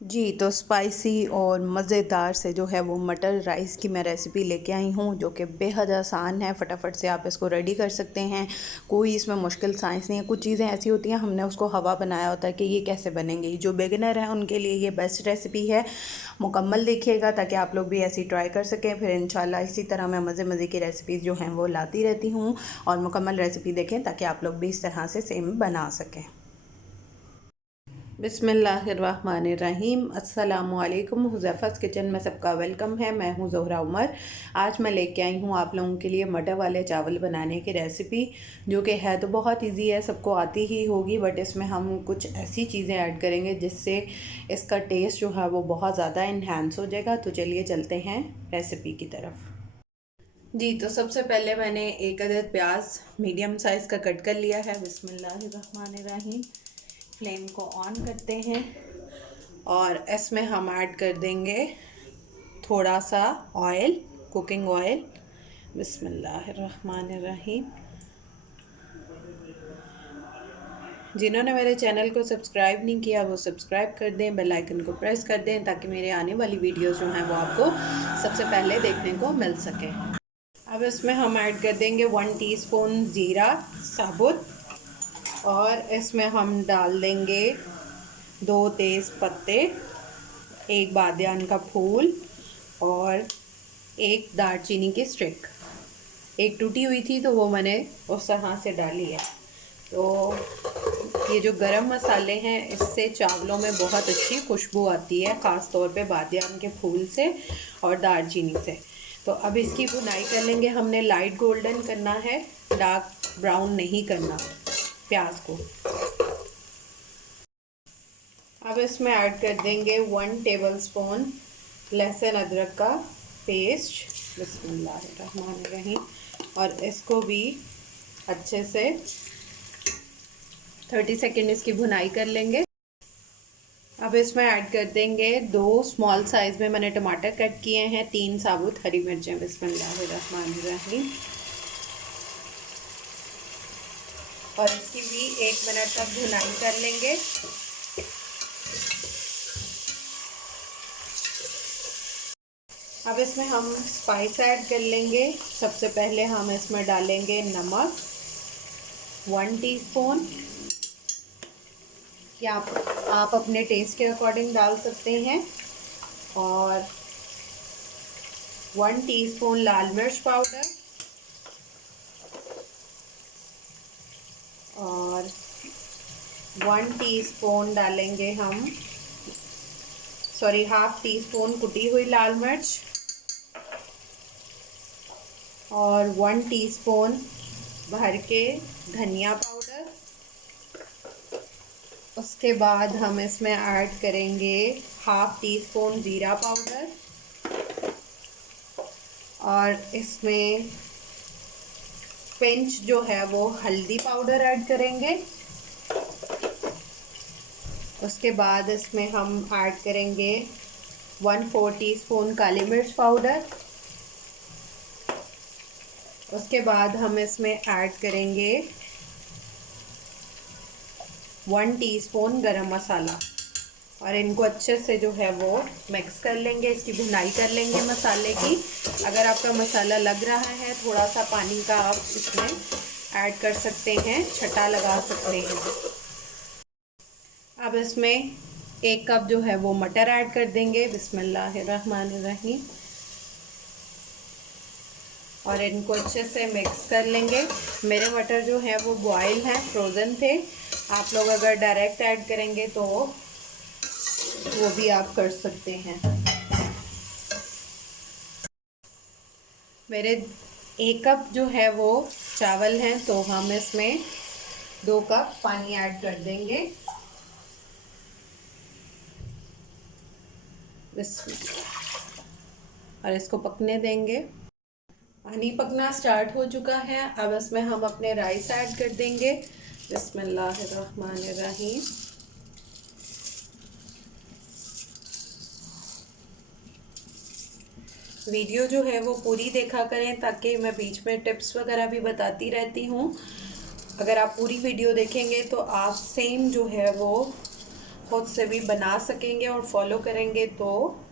जी, तो स्पाइसी और मज़ेदार से जो है वो मटर राइस की मैं रेसिपी लेके आई हूँ, जो कि बेहद आसान है। फटाफट से आप इसको रेडी कर सकते हैं। कोई इसमें मुश्किल साइंस नहीं है। कुछ चीज़ें ऐसी होती हैं हमने उसको हवा बनाया होता है कि ये कैसे बनेंगी। जो बिगिनर हैं उनके लिए ये बेस्ट रेसिपी है। मुकम्मल देखिएगा ताकि आप लोग भी ऐसी ट्राई कर सकें। फिर इंशाल्लाह इसी तरह मैं मज़े मज़े की रेसिपीज़ जो हैं वो लाती रहती हूँ। और मुकम्मल रेसिपी देखें ताकि आप लोग भी इस तरह से सेम बना सकें। बिस्मिल्लाहिर्रहमानिर्रहीम। अस्सलामुअलैकुम। हुज़ैफ़ा's किचन में सबका वेलकम है। मैं हूँ ज़ोहरा उमर। आज मैं लेके आई हूँ आप लोगों के लिए मटर वाले चावल बनाने की रेसिपी, जो कि है तो बहुत इजी है, सबको आती ही होगी। बट इसमें हम कुछ ऐसी चीज़ें ऐड करेंगे जिससे इसका टेस्ट जो है वो बहुत ज़्यादा इन्हांस हो जाएगा। तो चलिए चलते हैं रेसिपी की तरफ। जी, तो सबसे पहले मैंने एक अदद प्याज मीडियम साइज़ का कट कर लिया है। बिस्मिल्लाहिर्रहमानिर्रहीम। फ्लेम को ऑन करते हैं और इसमें हम ऐड कर देंगे थोड़ा सा ऑयल, कुकिंग ऑयल। बिस्मिल्लाहिर्रहमानिर्रहीम। जिन्होंने मेरे चैनल को सब्सक्राइब नहीं किया वो सब्सक्राइब कर दें, बेल आइकन को प्रेस कर दें ताकि मेरे आने वाली वीडियोस जो हैं वो आपको सबसे पहले देखने को मिल सके। अब इसमें हम ऐड कर देंगे 1 टीस्पून ज़ीरा साबुत, और इसमें हम डाल देंगे 2 तेज़ पत्ते, एक बादियान का फूल और एक दालचीनी की स्टिक। एक टूटी हुई थी तो वो मैंने उस तरह से डाली है। तो ये जो गरम मसाले हैं इससे चावलों में बहुत अच्छी खुशबू आती है, ख़ास तौर पे बादियान के फूल से और दालचीनी से। तो अब इसकी भुनाई कर लेंगे। हमने लाइट गोल्डन करना है, डार्क ब्राउन नहीं करना प्याज को। अब इसमें ऐड कर देंगे 1 टेबलस्पून लहसुन अदरक का पेस्ट। बिस्मिल्लाहिर्रहमानिर्रहीम। और इसको भी अच्छे से 30 सेकेंड इसकी भुनाई कर लेंगे। अब इसमें ऐड कर देंगे 2 स्मॉल साइज़ में मैंने टमाटर कट किए हैं, 3 साबुत हरी मिर्चें। बिस्मिल्लाहिर्रहमानिर्रहीम। और इसकी भी 1 मिनट तक भुनाई कर लेंगे। अब इसमें हम स्पाइस ऐड कर लेंगे। सबसे पहले हम इसमें डालेंगे नमक 1 टीस्पून, या आप अपने टेस्ट के अकॉर्डिंग डाल सकते हैं। और 1 टीस्पून लाल मिर्च पाउडर और 1 टीस्पून डालेंगे हम, सॉरी, हाफ टी स्पून कुटी हुई लाल मिर्च और 1 टीस्पून भर के धनिया पाउडर। उसके बाद हम इसमें ऐड करेंगे हाफ टी स्पून ज़ीरा पाउडर और इसमें पिंच जो है वो हल्दी पाउडर ऐड करेंगे। उसके बाद इसमें हम ऐड करेंगे 1/4 टीस्पून काली मिर्च पाउडर। उसके बाद हम इसमें ऐड करेंगे 1 टीस्पून गरम मसाला, और इनको अच्छे से जो है वो मिक्स कर लेंगे। इसकी भुनाई कर लेंगे मसाले की। अगर आपका मसाला लग रहा है थोड़ा सा पानी का आप इसमें ऐड कर सकते हैं, छटा लगा सकते हैं। अब इसमें 1 कप जो है वो मटर ऐड कर देंगे। बिस्मिल्लाहिर्रहमानिर्रहीम। और इनको अच्छे से मिक्स कर लेंगे। मेरे मटर जो है वो बॉयल हैं, फ्रोज़न थे। आप लोग अगर डायरेक्ट ऐड करेंगे तो वो भी आप कर सकते हैं। मेरे 1 कप जो है वो चावल हैं, तो हम इसमें 2 कप पानी ऐड कर देंगे। और इसको पकने देंगे। पानी पकना स्टार्ट हो चुका है। अब इसमें हम अपने राइस ऐड कर देंगे। बिस्मिल्लाहिर्रहमानिर्रहीम। वीडियो जो है वो पूरी देखा करें ताकि मैं बीच में टिप्स वगैरह भी बताती रहती हूँ। अगर आप पूरी वीडियो देखेंगे तो आप सेम जो है वो खुद से भी बना सकेंगे और फॉलो करेंगे तो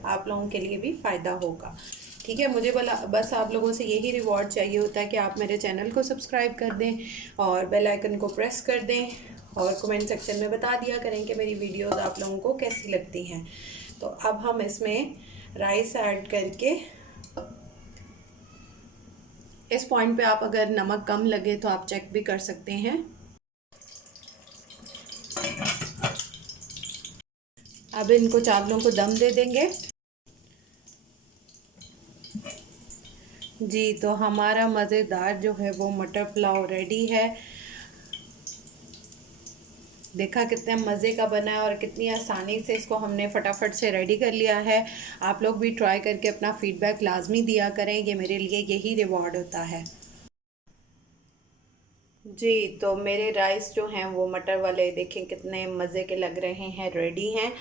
आप लोगों के लिए भी फ़ायदा होगा। ठीक है, मुझे बस आप लोगों से यही रिवॉर्ड चाहिए होता है कि आप मेरे चैनल को सब्सक्राइब कर दें और बेल आइकन को प्रेस कर दें और कमेंट सेक्शन में बता दिया करें कि मेरी वीडियोस आप लोगों को कैसी लगती हैं। तो अब हम इसमें राइस ऐड करके, इस पॉइंट पे आप अगर नमक कम लगे तो आप चेक भी कर सकते हैं। अब इनको चावलों को दम दे देंगे। जी, तो हमारा मज़ेदार जो है वो मटर पुलाव रेडी है। देखा कितने मज़े का बना है और कितनी आसानी से इसको हमने फटाफट से रेडी कर लिया है। आप लोग भी ट्राई करके अपना फीडबैक लाजमी दिया करें, ये मेरे लिए यही रिवॉर्ड होता है। जी, तो मेरे राइस जो हैं वो मटर वाले देखें कितने मज़े के लग रहे हैं, रेडी हैं।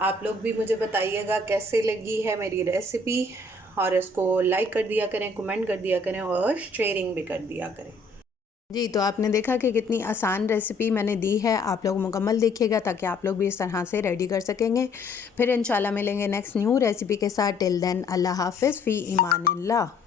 आप लोग भी मुझे बताइएगा कैसे लगी है मेरी रेसिपी और इसको लाइक कर दिया करें, कमेंट कर दिया करें और शेयरिंग भी कर दिया करें। जी, तो आपने देखा कि कितनी आसान रेसिपी मैंने दी है। आप लोग मुकम्मल देखिएगा ताकि आप लोग भी इस तरह से रेडी कर सकेंगे। फिर इंशाल्लाह मिलेंगे नेक्स्ट न्यू रेसिपी के साथ। टिल देन अल्लाह हाफ़िज़ फ़ी ईमानिल्लाह।